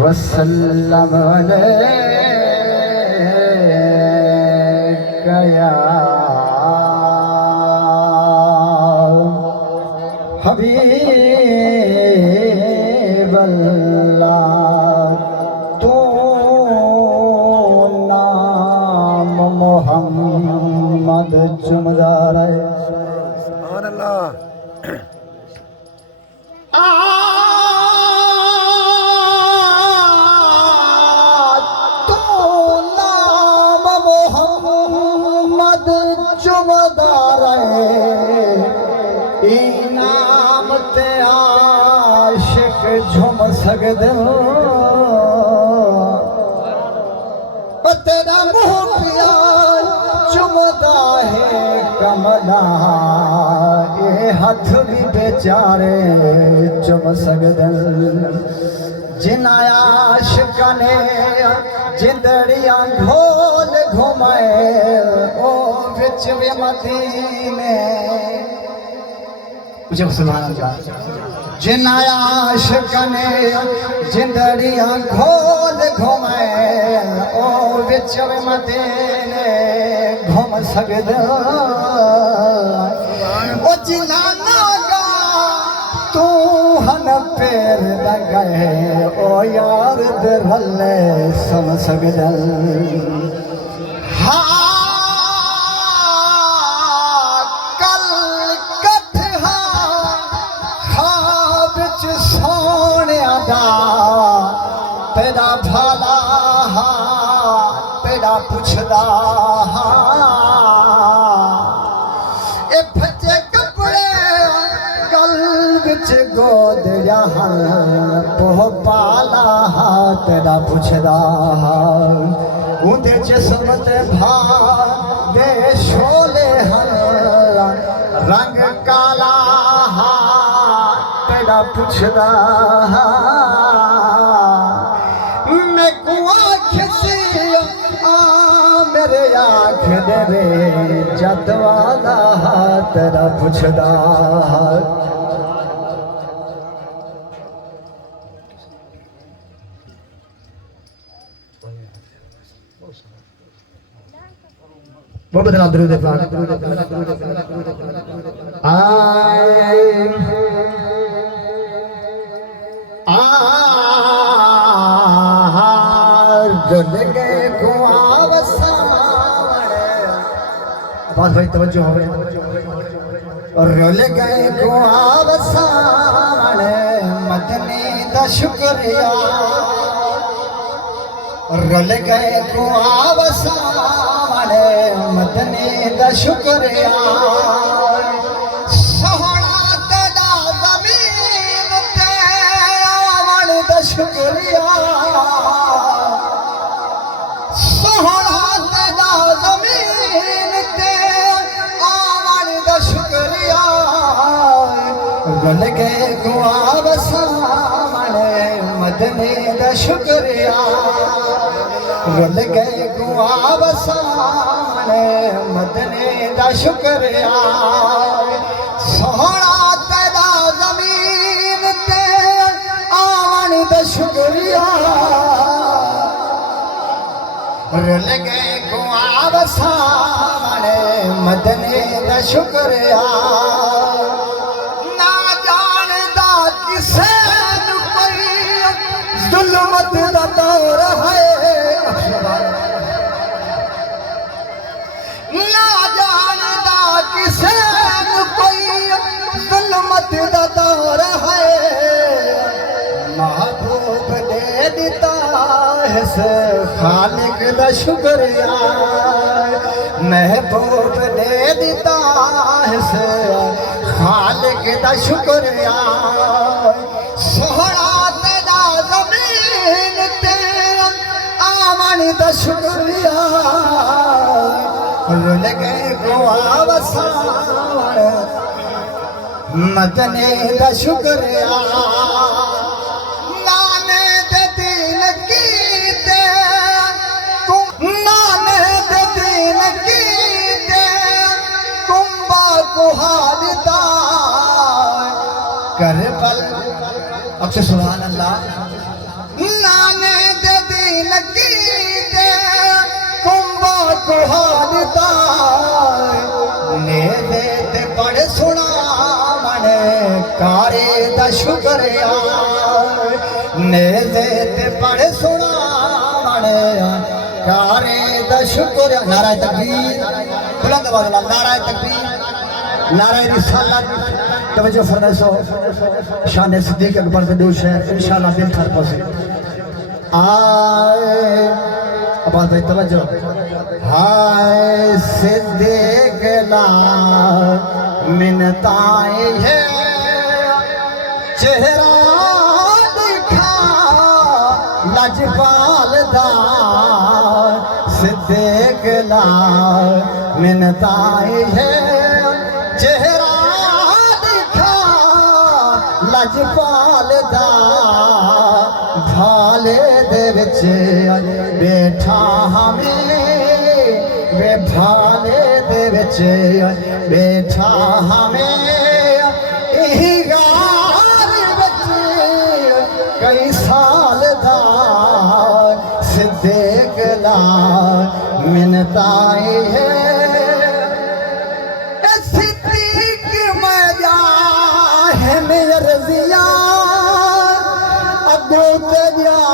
वसल्लम अलैका या हबीबल्लाह। तो नाम मोहम्मद जुमदार है। जुमदार इनाम ते आशिक झुम सकदे तेरा मुँह पिया चुमदा है कमला ये हथ भी बेचारे चुम सकदे जिना आशिक ने जिंदड़ियां घोल घुमाए ओ बिच वे मदीने जिना आशिक ने जिंदड़ियां घोल घुमाए ओ बिच वे मदीने घूम सकदे ओ जिना नागा तू हन पैर लगाए ओ यार दरले सम सकदे तेरा भाला तेरा पुछदा ए फटे कपड़े गल विच गोदया पोह पाला तेरा पुछदा उदे जिस्म ते भा दे शोले रंग काला तेरा पुछदा मैं कुआ खिसिया मेरे आँख दे जतवाला तेरा पुछदा वो बदला दरूद पाक रुल गए कुआं वसावणे आवाज भाई तवज्जो हो रुल गए कुआं वसावणे मदनी दा शुक्रिया रुल गए कुआं वसावणे मदनी दा शुक्रिया सोहना तेरा ज़मीन ते आवण दा शुक्रिया सोहना तेरा ज़मीन ते आवण दा शुक्रिया रुल गए कुआं वसावणे मदनी दा शुक्रिया रुल गए कुआं वसावणे मदनी दा शुक्रिया सोहना तेरा ज़मीन ते आवण दा शुक्रिया रुल गए कुआं वसावणे मदनी दा शुक्रिया ना जानदा किसे नू कोई ज़ुल्मत दा दौर है ना जानदा किसे नू कोई ज़ुल्मत दा दौर है महबूब दे दिता है से खालिक दा शुक्रिया महबूब दे दिता है से खालिक दा शुक्रिया सोहना तेरा ज़मीन ते आवण दा शुक्रिया रुल गए कुआं वसावणे मदनी दा शुक्रिया नाने दे दीन कीते नाने दे दीन कीते करबल अक्सर सुभान अल्लाह नाने दे दीन की दे कुंभा कुहालता ने दे ते पढ़ सुना मन कारे दा शुक्रिया ने दे ते पढ़ सुना मन कारे दा शुक्रिया नारा तकबीर बुलंद आवाज में नारा तकबीर नारा रिसालत तवज्जो फरमाइशो शान सिद्दीक अकबर के दोष है इंशाल्लाह दिल खर पर आए आवाज भाई तवज्जो हाय सिद्दीक ला मिनताए है चेहरा दिखा लजपाल दा सिद्दीक ला मिनताए है चेहरा दिखा लजपाल दा भाले दे विच बैठा हमें वे भाले दे विच बैठा हमें यही गार विच कई साल दा सिद्दीक ला मिनताए है सिद्दीक मजा है मेरा रज़िया